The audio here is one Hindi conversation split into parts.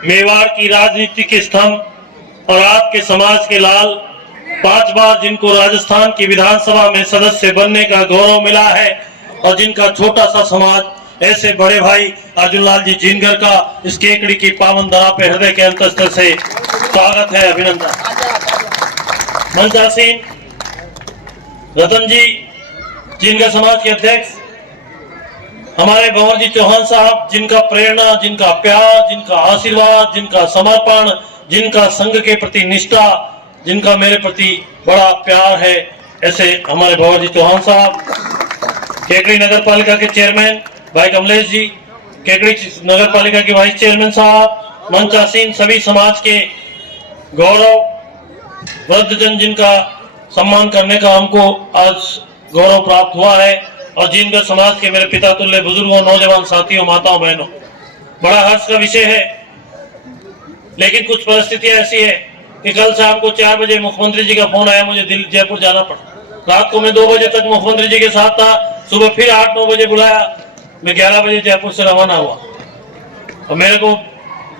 मेवाड़ की राजनीति के स्तंभ और आपके समाज के लाल 5 बार जिनको राजस्थान की विधानसभा में सदस्य बनने का गौरव मिला है और जिनका छोटा सा समाज ऐसे बड़े भाई अर्जुन लाल जी जिनगर का इस केकड़ी की पावन धरा पे हृदय के अंतस्तर से स्वागत है, अभिनंदन। मंचासीन रतन जी जिनगर समाज के अध्यक्ष, हमारे भंवर जी चौहान साहब जिनका प्रेरणा, जिनका प्यार, जिनका आशीर्वाद, जिनका समर्पण, जिनका संघ के प्रति निष्ठा, जिनका मेरे प्रति बड़ा प्यार है, ऐसे हमारे भंवर जी चौहान साहब। केकड़ी नगर पालिका के चेयरमैन भाई कमलेश जी, केकड़ी नगर पालिका के वाइस चेयरमैन साहब, मंचासीन सभी समाज के गौरव वृद्धजन जिनका सम्मान करने का हमको आज गौरव प्राप्त हुआ है, और जिनका समाज के मेरे पिता तुल्य बुजुर्गों, नौजवान साथियों, माताओं, बहनों, बड़ा हर्ष का विषय है। लेकिन कुछ परिस्थितियां ऐसी है कि कल शाम को 4 बजे मुख्यमंत्री जी का फोन आया, मुझे दिल्ली जयपुर जाना पड़ा। रात को मैं 2 बजे तक मुख्यमंत्री जी के साथ था, सुबह फिर 8-9 बजे बुलाया, मैं 11 बजे जयपुर से रवाना हुआ। और मेरे को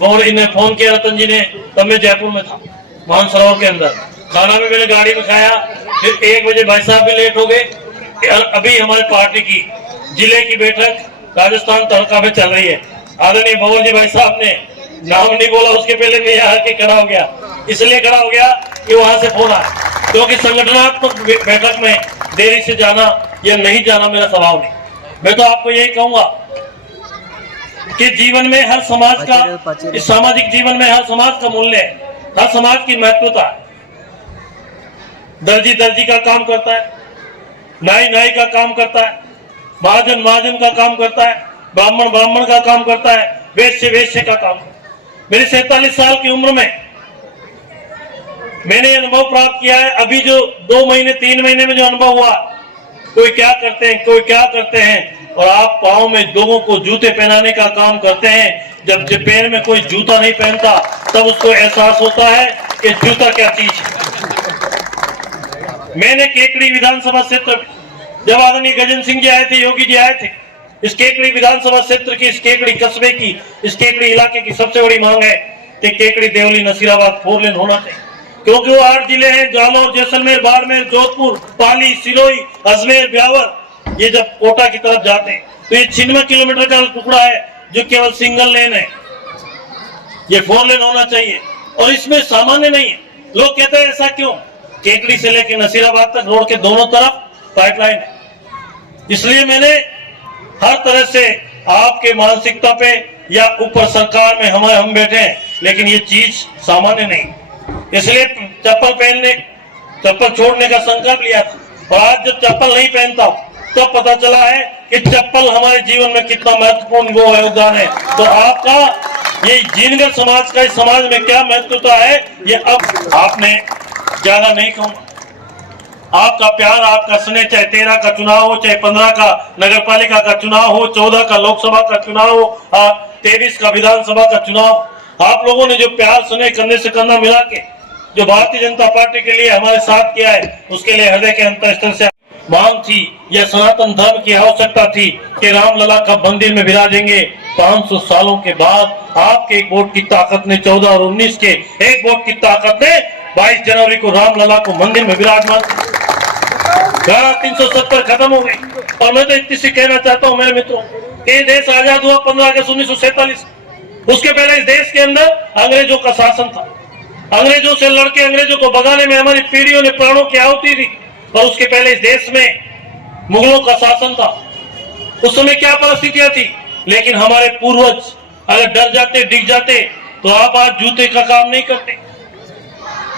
भंवर ने फोन किया, रतन जी ने, तब मैं जयपुर में था, मानसरोवर के अंदर। खाना भी मैंने गाड़ी में खाया, फिर 1 बजे भाई साहब भी लेट हो गए। अभी हमारी पार्टी की जिले की बैठक राजस्थान तड़का में चल रही है। आदरणीय भंवर जी भाई साहब ने नाम नहीं बोला, उसके पहले मैं यहाँ आके खड़ा हो गया। इसलिए खड़ा हो गया कि वहां से फोन आया, क्योंकि संगठनात्मक बैठक में देरी से जाना या नहीं जाना मेरा स्वभाव नहीं। मैं तो आपको यही कहूंगा कि जीवन में हर समाज का, इस सामाजिक जीवन में हर समाज का मूल्य है, हर समाज की महत्वता है। दर्जी दर्जी का काम करता है, नाई नाई का काम करता है, महाजन महाजन का काम करता है, ब्राह्मण ब्राह्मण का काम करता है, वैश्य वैश्य का काम। मेरी 47 साल की उम्र में मैंने अनुभव प्राप्त किया है। अभी जो 2 महीने 3 महीने में जो अनुभव हुआ, कोई क्या करते हैं, कोई क्या करते हैं, और आप पाँव में लोगों को जूते पहनाने का काम करते हैं। जब पैर में कोई जूता नहीं पहनता तब उसको एहसास होता है कि जूता क्या चीज है। मैंने केकड़ी विधानसभा क्षेत्र, जब आदरणीय गजेंद्र सिंह जी आए थे, योगी जी आए थे, इस केकड़ी विधानसभा क्षेत्र की, इस केकड़ी कस्बे की, इस केकड़ी इलाके की सबसे बड़ी मांग है कि केकड़ी देवली नसीराबाद 4 लेन होना चाहिए। क्योंकि वो 8 जिले हैं, जालौर, जैसलमेर, बाड़मेर, जोधपुर, पाली, सिरोही, अजमेर, ब्यावर, ये जब कोटा की तरफ जाते हैं तो ये 96 किलोमीटर का टुकड़ा है जो केवल सिंगल लेन है। ये 4 लेन होना चाहिए, और इसमें सामान्य नहीं है। लोग कहते हैं ऐसा क्यों? केकड़ी से लेकर नसीराबाद तक रोड के दोनों तरफ पाइपलाइन है। इसलिए मैंने हर तरह से आपके मानसिकता पे, या ऊपर सरकार में हम बैठे हैं, लेकिन ये चीज सामान्य नहीं। इसलिए चप्पल छोड़ने का संकल्प लिया था, और आज जब चप्पल नहीं पहनता तो पता चला है कि चप्पल हमारे जीवन में कितना महत्वपूर्ण वो योगदान है। तो आपका ये जिनगर समाज का, इस समाज में क्या महत्वता है, ये अब आपने ज्यादा नहीं कहूंगा। आपका प्यार, आपका स्नेह, चाहे 13 का चुनाव हो, चाहे 15 का नगर पालिका का चुनाव हो, 14 का लोकसभा का चुनाव हो, 23 का विधानसभा का चुनाव, आप लोगों ने जो प्यार स्नेह करने से करना मिला के जो भारतीय जनता पार्टी के लिए हमारे साथ किया है, उसके लिए हृदय के अंतःस्तर से मांग थी। यह सनातन धर्म की आवश्यकता थी कि रामलला कब मंदिर में विराजेंगे। 500 सालों के बाद आपके एक वोट की ताकत ने, 14 और 19 के एक वोट की ताकत ने 22 जनवरी को रामलला को मंदिर में विराजमान। धारा 370 खत्म हो गई। और मैं तो इतनी सी कहना चाहता हूँ मेरे मित्रों, ये देश आजाद हुआ 15 अगस्त 1947। उसके पहले इस देश के अंदर अंग्रेजों का शासन था। अंग्रेजों से लड़के, अंग्रेजों को भगाने में हमारी पीढ़ियों ने प्राणों की आहुति दी। और उसके पहले इस देश में मुगलों का शासन था। उस समय क्या परिस्थितियां थी, लेकिन हमारे पूर्वज अगर डर जाते, डिग जाते, तो आप आज जूते का काम नहीं करते।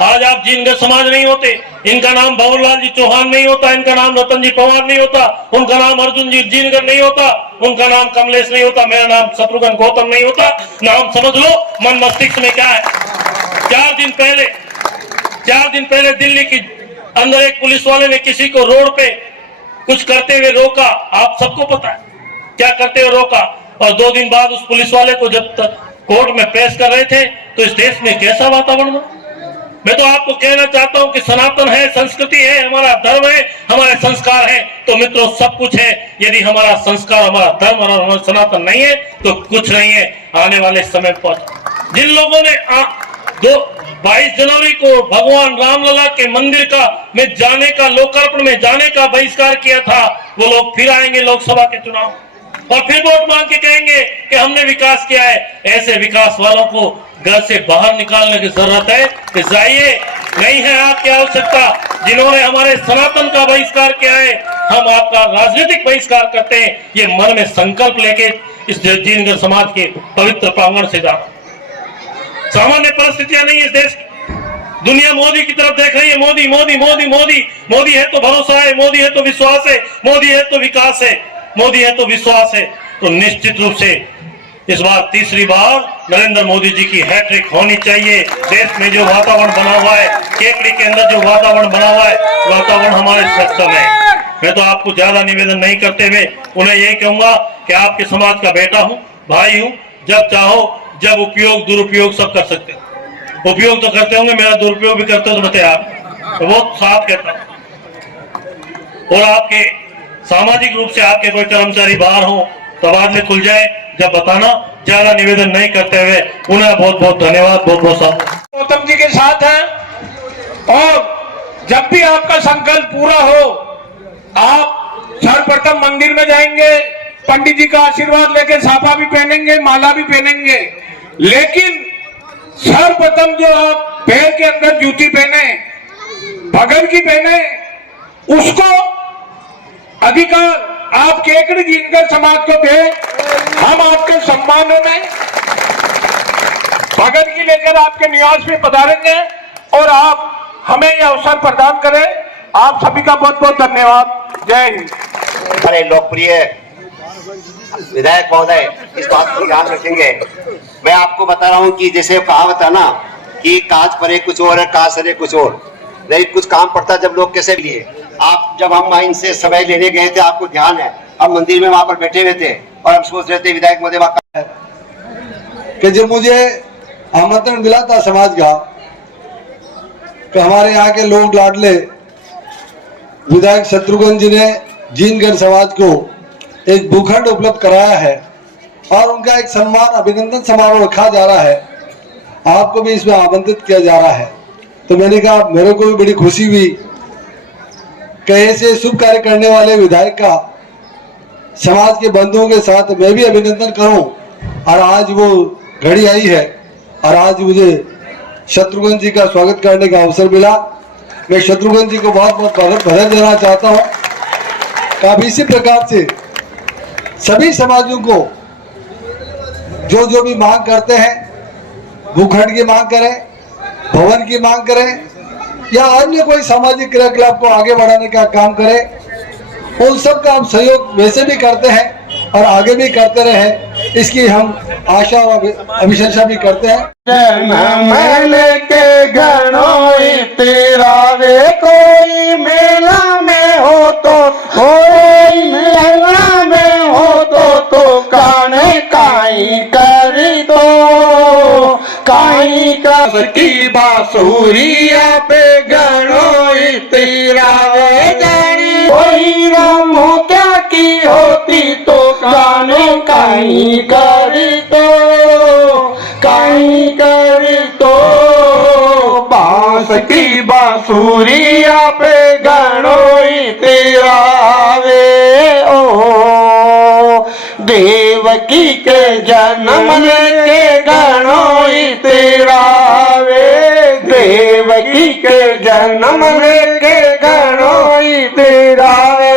आज आप जिनगर समाज नहीं होते, इनका नाम भंवर लाल जी चौहान नहीं होता, इनका नाम रतन जी पवार नहीं होता, उनका नाम अर्जुन जी जिनगर नहीं होता, उनका नाम कमलेश नहीं होता, मेरा नाम शत्रुघ्न गौतम नहीं होता। नाम समझ लो मन मस्तिष्क में क्या है। 4 दिन पहले दिल्ली की अंदर एक पुलिस वाले ने किसी को रोड पे कुछ करते हुए रोका। आप सबको पता है क्या करते हुए रोका। और 2 दिन बाद उस पुलिस वाले को जब तक कोर्ट में पेश कर रहे थे, तो इस देश में कैसा वातावरण था। मैं तो आपको कहना चाहता हूं कि सनातन है, संस्कृति है, हमारा धर्म है, हमारे संस्कार है, तो मित्रों सब कुछ है। यदि हमारा संस्कार, हमारा धर्म और हमारा सनातन नहीं है तो कुछ नहीं है। आने वाले समय पर जिन लोगों ने 22 जनवरी को भगवान रामलला के मंदिर का में जाने का, लोकार्पण में जाने का बहिष्कार किया था, वो लोग फिर आएंगे लोकसभा के चुनाव और फिर वोट मांग के कहेंगे कि हमने विकास किया है। ऐसे विकास वालों को घर से बाहर निकालने की जरूरत है कि जाइए, नहीं है आपकी आवश्यकता। जिन्होंने हमारे सनातन का बहिष्कार किया है, हम आपका राजनीतिक बहिष्कार करते हैं, ये मन में संकल्प लेके इस जिनगर समाज के पवित्र प्रांगण से जाओ। सामान्य परिस्थितियां नहीं इस देश की। दुनिया मोदी की तरफ देख रही है, मोदी मोदी मोदी मोदी। मोदी है तो भरोसा है, मोदी है तो विश्वास है, मोदी है तो विकास है, मोदी है तो विश्वास है। तो निश्चित रूप से इस बार तीसरी बार नरेंद्र मोदी जी की हैट्रिक होनी चाहिए। देश में जो वातावरण बना हुआ है, केकड़ी के अंदर जो वातावरण बना हुआ है, वातावरण हमारे सक्षम है। मैं तो आपको ज्यादा निवेदन नहीं करते हुए उन्हें यही कहूंगा कि आपके समाज का बेटा हूं, भाई हूं। जब चाहो, जब उपयोग दुरुपयोग सब कर सकते हो। उपयोग तो करते होंगे, मेरा दुरुपयोग भी करते हो तो बताए आप, तो बहुत साफ कहता हूं। और आपके सामाजिक रूप से आपके कोई कर्मचारी बाहर हो तो बाद में खुल जाए, जब बताना। ज्यादा निवेदन नहीं करते हुए उन्हें बहुत बहुत धन्यवाद, बहुत बहुत साथ। गौतम जी के साथ हैं और जब भी आपका संकल्प पूरा हो, आप सर्वप्रथम मंदिर में जाएंगे, पंडित जी का आशीर्वाद लेके साफा भी पहनेंगे, माला भी पहनेंगे, लेकिन सर्वप्रथम जो आप पैर के अंदर जूती पहने, भगत की पहने, उसको अधिकार आप केकड़ी जिनकर समाज को दे। हम आपके सम्मान में भगत की लेकर आपके निवास में पधारेंगे और आप हमें यह अवसर प्रदान करें। आप सभी का बहुत बहुत धन्यवाद। जय हिंद। बड़े लोकप्रिय विधायक महोदय इस बात को ध्यान रखेंगे। मैं आपको बता रहा हूं कि जैसे कहावत है ना कि काज परे कुछ और है, काज सरे कुछ और। नहीं, कुछ काम पड़ता जब लोग कैसे लिए। आप जब हम इनसे समय लेने गए थे, आपको ध्यान है, हम मंदिर में वहां पर बैठे हुए थे और हम सोच रहे थे विधायक महोदय कि जब मुझे आमंत्रण मिला था समाज का कि हमारे यहाँ के लोग लाडले विधायक शत्रुघ्न जी ने जीनगढ़ समाज को एक भूखंड उपलब्ध कराया है और उनका एक सम्मान अभिनंदन समारोह रखा जा रहा है, आपको भी इसमें आमंत्रित किया जा रहा है। तो मैंने कहा मेरे को भी बड़ी खुशी हुई कि ऐसे शुभ कार्य करने वाले विधायक का समाज के बंधुओं के साथ मैं भी अभिनंदन करूं। और आज वो घड़ी आई है और आज मुझे शत्रुघ्न जी का स्वागत करने का अवसर मिला। मैं शत्रुघ्न जी को बहुत बहुत बधाई देना चाहता हूं। काफी इसी प्रकार से सभी समाजों को जो भी मांग करते हैं, भूखंड की मांग करें, भवन की मांग करें या अन्य कोई सामाजिक क्रियाकलाप को आगे बढ़ाने का काम करें, उन सब का हम सहयोग वैसे भी करते हैं और आगे भी करते रहे, इसकी हम आशा और अभिशंसा भी करते हैं। के गणों तेरा वे कोई मेला में हो तो, कोई मेला में हो तो काने काई करी तो काई की बांसुरिया पे गणों तेरा वे जानी, कोई राम क्या की होती तो काने काई करी तो काई करी तो बांस की बांसुरिया पे गणोई तेरा वे। ओ देवकी के जन्म के गणोई तेरा वे, देवकी के जन्म के गणोई तेरा वे।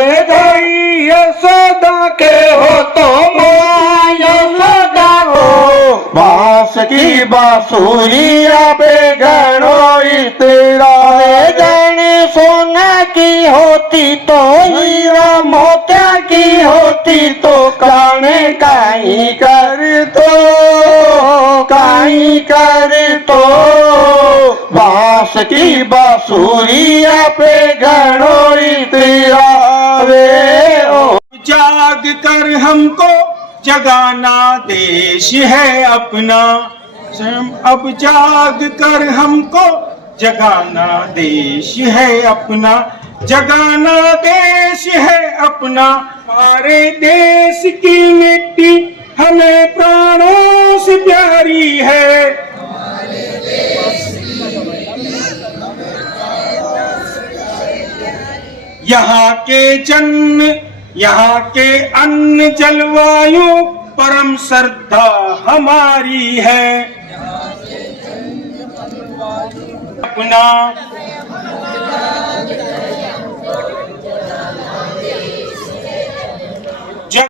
यशोदा के हो तो माया सदा हो, बांस की बांसुरिया पे गणोई तेरा वे। जाने सोना की होती तो हीरा मोतिया की होती तो काने काई कर तो काई कर तो बांस की बांसुरिया पे गणोई तेरा वे। ओ जाग कर हमको जगाना देश है अपना, अब जाग कर हमको जगाना देश है अपना, जगाना देश है अपना। हमारे देश की मिट्टी हमें प्राणों से प्यारी है, यहाँ के जन्म, यहाँ के अन्न जलवायु परम श्रद्धा हमारी है। अपना